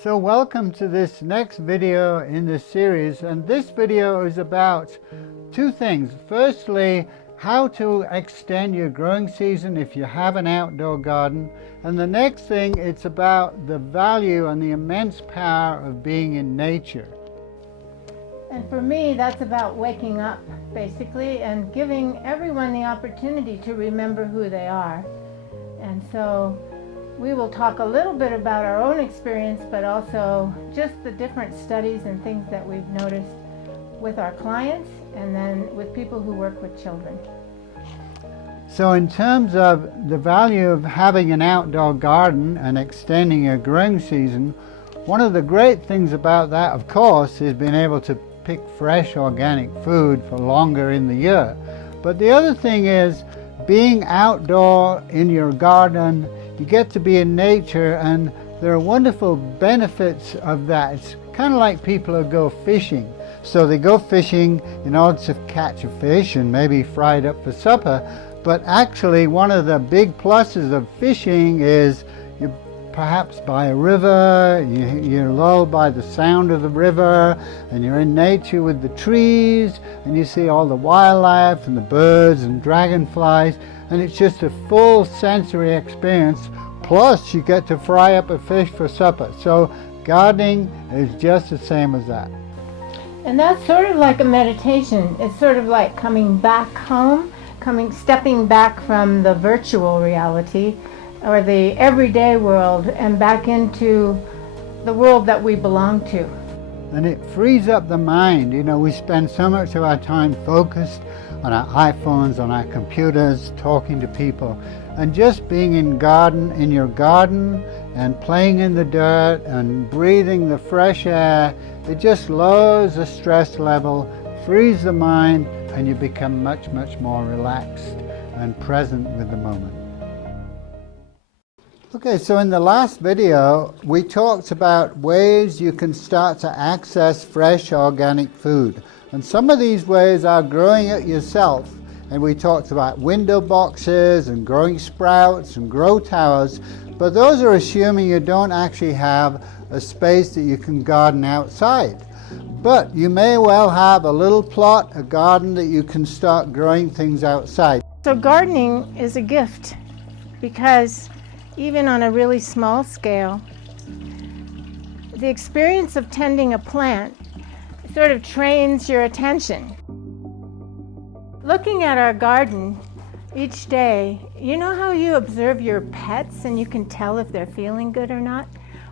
So welcome to this next video in this series, and this video is about two things. Firstly, how to extend your growing season if you have an outdoor garden, and the next thing, it's about the value and the immense power of being in nature. And for me, that's about waking up, basically, and giving everyone the opportunity to remember who they are. And so we will talk a little bit about our own experience, but also just the different studies and things that we've noticed with our clients and then with people who work with children. So in terms of the value of having an outdoor garden and extending your growing season, one of the great things about that, of course, is being able to pick fresh organic food for longer in the year. But the other thing is being outdoor in your garden. You get to be in nature, and there are wonderful benefits of that. It's kind of like people who go fishing. So they go fishing in order to catch a fish and maybe fry it up for supper. But actually, one of the big pluses of fishing is you perhaps by a river, you're lulled by the sound of the river, and you're in nature with the trees, and you see all the wildlife and the birds and dragonflies, and it's just a full sensory experience. Plus you get to fry up a fish for supper. So gardening is just the same as that. And that's sort of like a meditation. It's sort of like coming back home, stepping back from the virtual reality or the everyday world and back into the world that we belong to. And it frees up the mind. You know, we spend so much of our time focused on our iPhones, on our computers, talking to people. And just being in your garden and playing in the dirt and breathing the fresh air, it just lowers the stress level, frees the mind, and you become much more relaxed and present with the moment. Okay, so in the last video, we talked about ways you can start to access fresh organic food. And some of these ways are growing it yourself. And we talked about window boxes and growing sprouts and grow towers. But those are assuming you don't actually have a space that you can garden outside. But you may well have a little plot, a garden that you can start growing things outside. So gardening is a gift because even on a really small scale, the experience of tending a plant sort of trains your attention. Looking at our garden each day, you know how you observe your pets and you can tell if they're feeling good or not?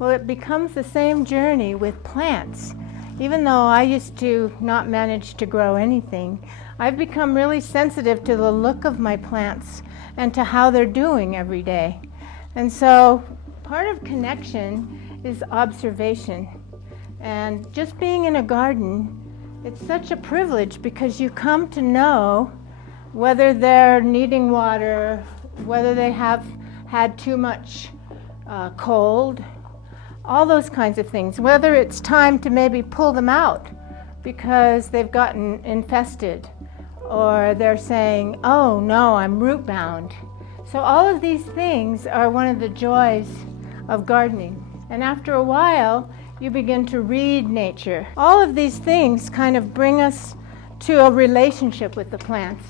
Well, it becomes the same journey with plants. Even though I used to not manage to grow anything, I've become really sensitive to the look of my plants and to how they're doing every day. And so part of connection is observation. And just being in a garden, it's such a privilege because you come to know whether they're needing water, whether they have had too much cold, all those kinds of things, whether it's time to maybe pull them out because they've gotten infested, or they're saying, oh no, I'm root bound. So all of these things are one of the joys of gardening. And after a while, you begin to read nature. All of these things kind of bring us to a relationship with the plants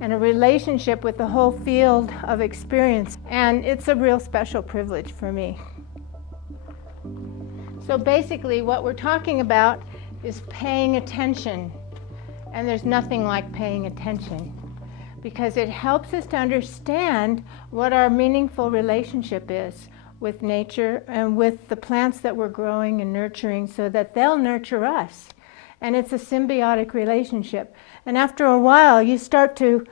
and a relationship with the whole field of experience. And it's a real special privilege for me. So basically what we're talking about is paying attention. And there's nothing like paying attention, because it helps us to understand what our meaningful relationship is with nature and with the plants that we're growing and nurturing so that they'll nurture us. And it's a symbiotic relationship. And after a while, you start to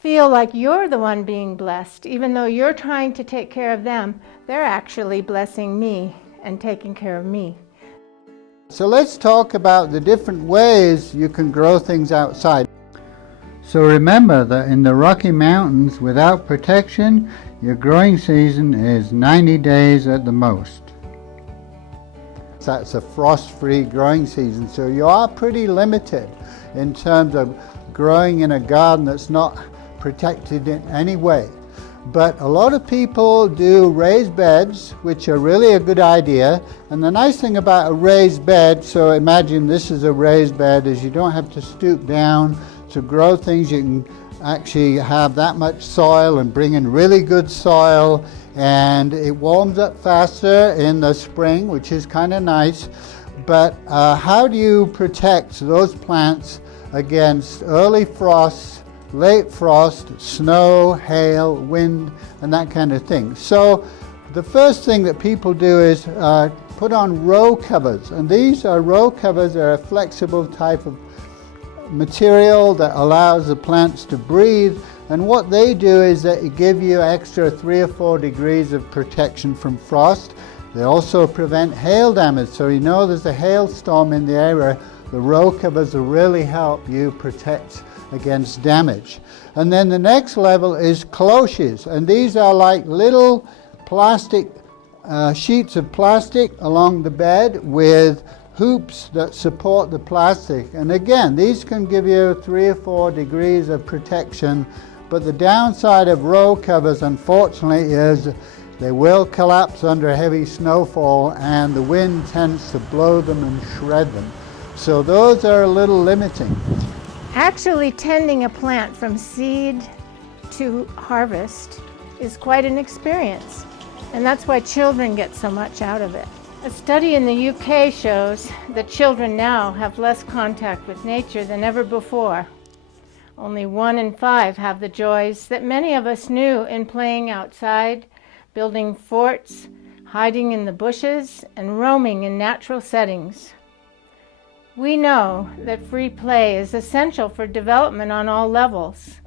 feel like you're the one being blessed. Even though you're trying to take care of them, they're actually blessing me and taking care of me. So let's talk about the different ways you can grow things outside. So remember that in the Rocky Mountains, without protection, your growing season is 90 days at the most. That's a frost-free growing season, so you are pretty limited in terms of growing in a garden that's not protected in any way. But a lot of people do raised beds, which are really a good idea. And the nice thing about a raised bed, so imagine this is a raised bed, is you don't have to stoop down to grow things. You can actually have that much soil and bring in really good soil, and it warms up faster in the spring, which is kind of nice. But how do you protect those plants against early frost, late frost, snow, hail, wind, and that kind of thing? So the first thing that people do is put on row covers, and these are row covers. They're a flexible type of material that allows the plants to breathe, and what they do is that it give you extra 3 or 4 degrees of protection from frost. They also prevent hail damage, so you know there's a hailstorm in the area, the row covers will really help you protect against damage. And then the next level is cloches, and these are like little plastic sheets of plastic along the bed with hoops that support the plastic. And again, these can give you 3 or 4 degrees of protection, but the downside of row covers, unfortunately, is they will collapse under heavy snowfall, and the wind tends to blow them and shred them. So those are a little limiting. Actually, tending a plant from seed to harvest is quite an experience, and that's why children get so much out of it. A study in the UK shows that children now have less contact with nature than ever before. Only 1 in 5 have the joys that many of us knew in playing outside, building forts, hiding in the bushes, and roaming in natural settings. We know that free play is essential for development on all levels.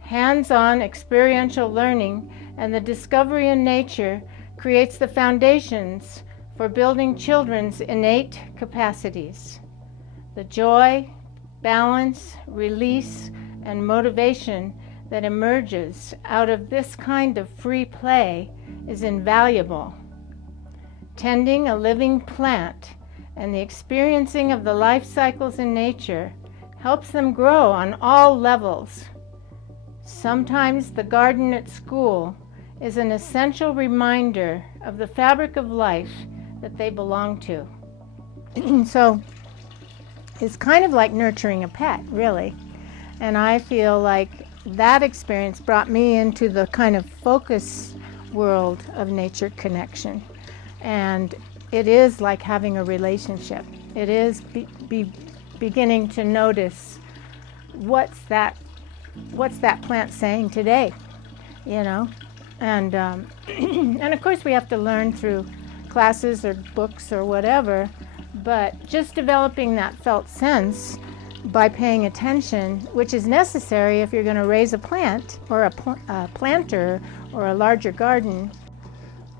Hands-on experiential learning and the discovery in nature creates the foundations for building children's innate capacities. The joy, balance, release, and motivation that emerges out of this kind of free play is invaluable. Tending a living plant and the experiencing of the life cycles in nature helps them grow on all levels. Sometimes the garden at school is an essential reminder of the fabric of life that they belong to. So it's kind of like nurturing a pet, really. And I feel like that experience brought me into the kind of focus world of nature connection. And it is like having a relationship. It is beginning to notice what's that plant saying today, you know? And and of course we have to learn through classes or books or whatever, but just developing that felt sense by paying attention, which is necessary if you're going to raise a plant or a planter or a larger garden.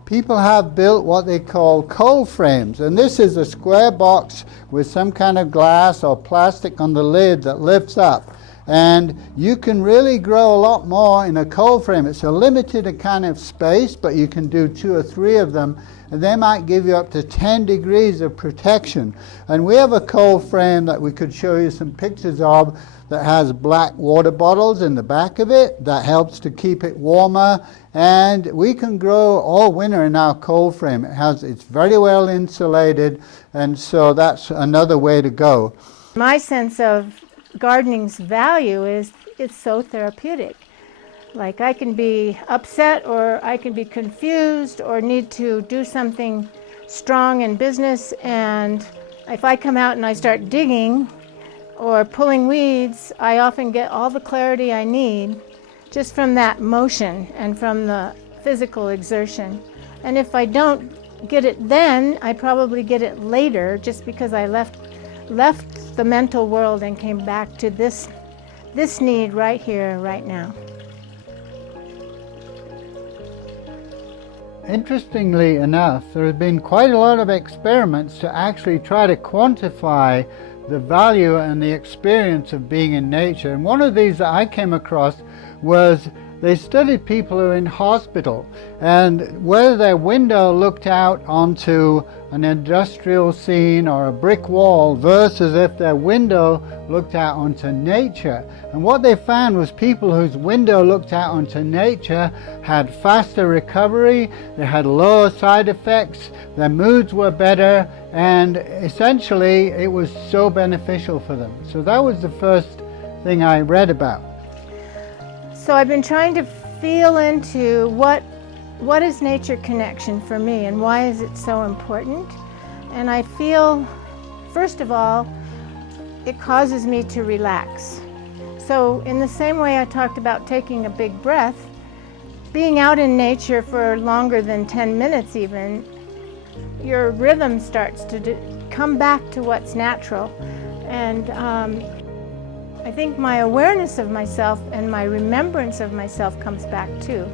People have built what they call cold frames, and this is a square box with some kind of glass or plastic on the lid that lifts up. And you can really grow a lot more in a cold frame. It's a limited kind of space, but you can do 2 or 3 of them, and they might give you up to 10 degrees of protection. And we have a cold frame that we could show you some pictures of that has black water bottles in the back of it. That helps to keep it warmer, and we can grow all winter in our cold frame. It's very well insulated, and so that's another way to go. My sense of gardening's value is it's so therapeutic. Like I can be upset, or I can be confused, or need to do something strong in business, and if I come out and I start digging or pulling weeds, I often get all the clarity I need just from that motion and from the physical exertion. And if I don't get it then, I probably get it later, just because I left the mental world and came back to this need right here, right now. Interestingly enough, there have been quite a lot of experiments to actually try to quantify the value and the experience of being in nature. And one of these that I came across was they studied people who were in hospital and whether their window looked out onto an industrial scene or a brick wall versus if their window looked out onto nature. And what they found was people whose window looked out onto nature had faster recovery, they had lower side effects, their moods were better, and essentially it was so beneficial for them. So that was the first thing I read about. So I've been trying to feel into what is nature connection for me and why is it so important. And I feel, first of all, it causes me to relax. So in the same way I talked about taking a big breath, being out in nature for longer than 10 minutes even, your rhythm starts to come back to what's natural. And I think my awareness of myself and my remembrance of myself comes back too.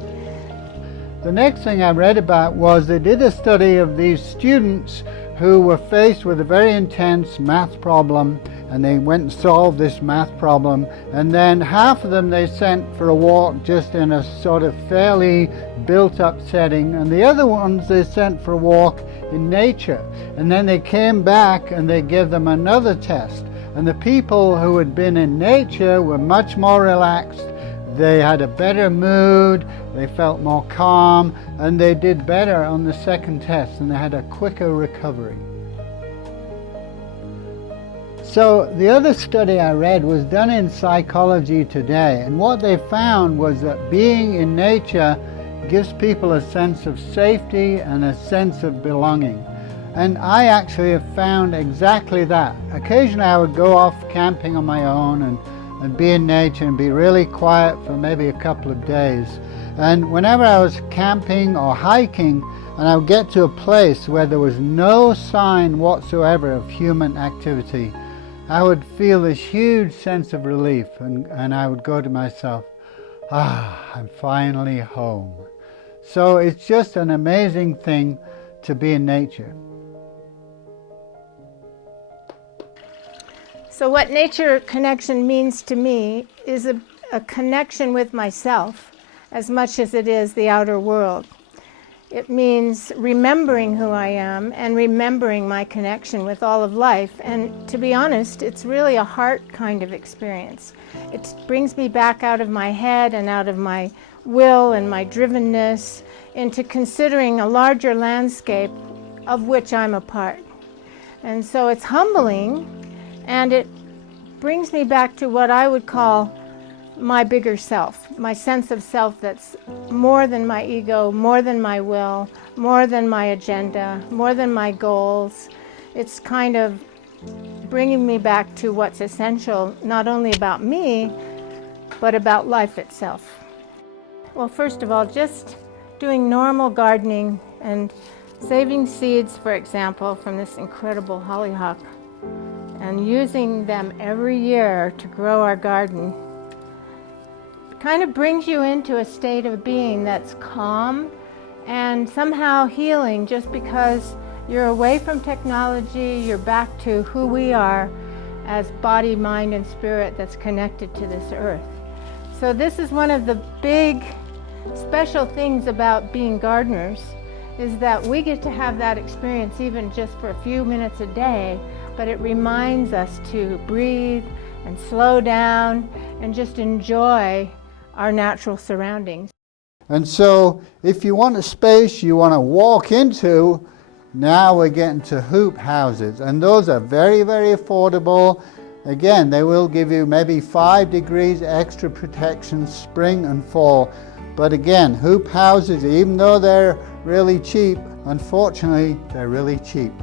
The next thing I read about was they did a study of these students who were faced with a very intense math problem, and they went and solved this math problem, and then half of them they sent for a walk just in a sort of fairly built up setting, and the other ones they sent for a walk in nature. And then they came back and they gave them another test. And the people who had been in nature were much more relaxed, they had a better mood, they felt more calm, and they did better on the second test, and they had a quicker recovery. So the other study I read was done in Psychology Today, and what they found was that being in nature gives people a sense of safety and a sense of belonging. And I actually have found exactly that. Occasionally I would go off camping on my own and be in nature and be really quiet for maybe a couple of days. And whenever I was camping or hiking and I would get to a place where there was no sign whatsoever of human activity, I would feel this huge sense of relief, and I would go to myself, I'm finally home. So it's just an amazing thing to be in nature. So what nature connection means to me is a connection with myself as much as it is the outer world. It means remembering who I am and remembering my connection with all of life. And to be honest, it's really a heart kind of experience. It brings me back out of my head and out of my will and my drivenness into considering a larger landscape of which I'm a part. And so it's humbling, and it brings me back to what I would call my bigger self, my sense of self that's more than my ego, more than my will, more than my agenda, more than my goals. It's kind of bringing me back to what's essential, not only about me, but about life itself. Well, first of all, just doing normal gardening and saving seeds, for example, from this incredible hollyhock and using them every year to grow our garden kind of brings you into a state of being that's calm and somehow healing, just because you're away from technology, you're back to who we are as body, mind, and spirit that's connected to this earth. So this is one of the big special things about being gardeners, is that we get to have that experience even just for a few minutes a day, but it reminds us to breathe and slow down and just enjoy our natural surroundings. And so if you want a space you want to walk into, now we're getting to hoop houses, and those are very, very affordable. Again, they will give you maybe 5 degrees extra protection spring and fall. But again, hoop houses, even though they're really cheap, unfortunately they're really cheap.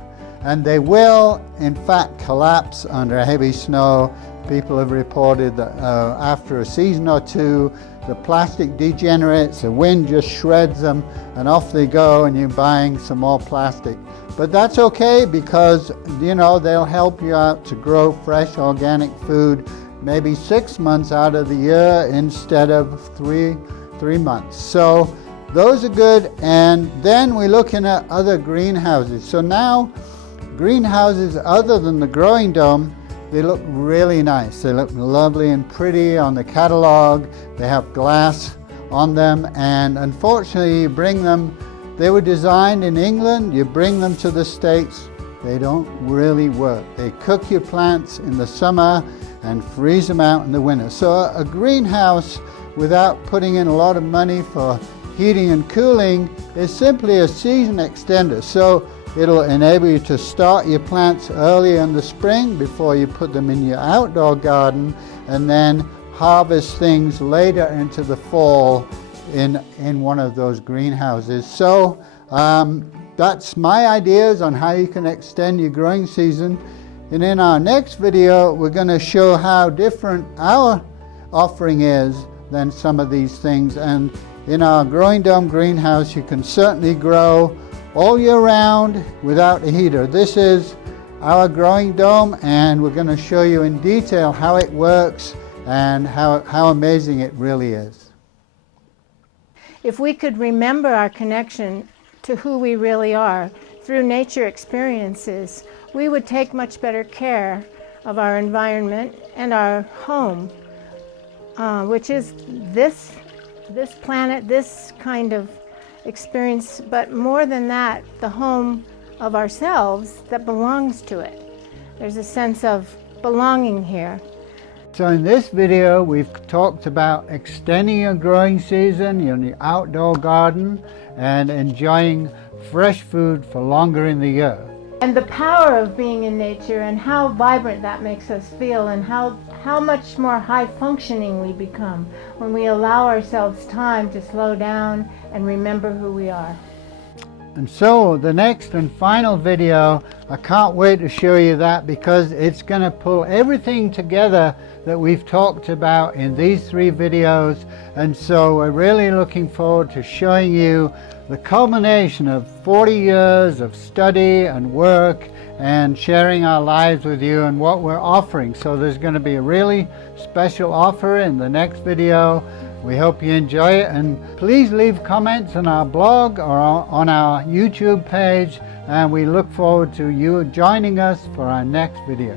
And they will, in fact, collapse under heavy snow. People have reported that after a season or two, the plastic degenerates, the wind just shreds them, and off they go, and you're buying some more plastic. But that's okay, because, you know, they'll help you out to grow fresh organic food maybe 6 months out of the year instead of three months. So those are good. And then we're looking at other greenhouses. So now greenhouses other than the growing dome, they look really nice. They look lovely and pretty on the catalog. They have glass on them, and unfortunately you bring them, they were designed in England, you bring them to the States, they don't really work. They cook your plants in the summer and freeze them out in the winter. So a greenhouse without putting in a lot of money for heating and cooling is simply a season extender. So it'll enable you to start your plants early in the spring before you put them in your outdoor garden, and then harvest things later into the fall in one of those greenhouses. So that's my ideas on how you can extend your growing season. And in our next video, we're going to show how different our offering is than some of these things. And in our growing dome greenhouse, you can certainly grow all year round without a heater. This is our growing dome, and we're going to show you in detail how it works and how amazing it really is. If we could remember our connection to who we really are through nature experiences, we would take much better care of our environment and our home, which is this planet, this kind of experience, but more than that, the home of ourselves that belongs to it. There's a sense of belonging here. So in this video, we've talked about extending your growing season in the outdoor garden and enjoying fresh food for longer in the year. And the power of being in nature and how vibrant that makes us feel, and how much more high functioning we become when we allow ourselves time to slow down and remember who we are. And so the next and final video, I can't wait to show you that, because it's going to pull everything together that we've talked about in these 3 videos. And so we're really looking forward to showing you the culmination of 40 years of study and work and sharing our lives with you and what we're offering. So there's going to be a really special offer in the next video. We hope you enjoy it, and please leave comments on our blog or on our YouTube page, and we look forward to you joining us for our next video.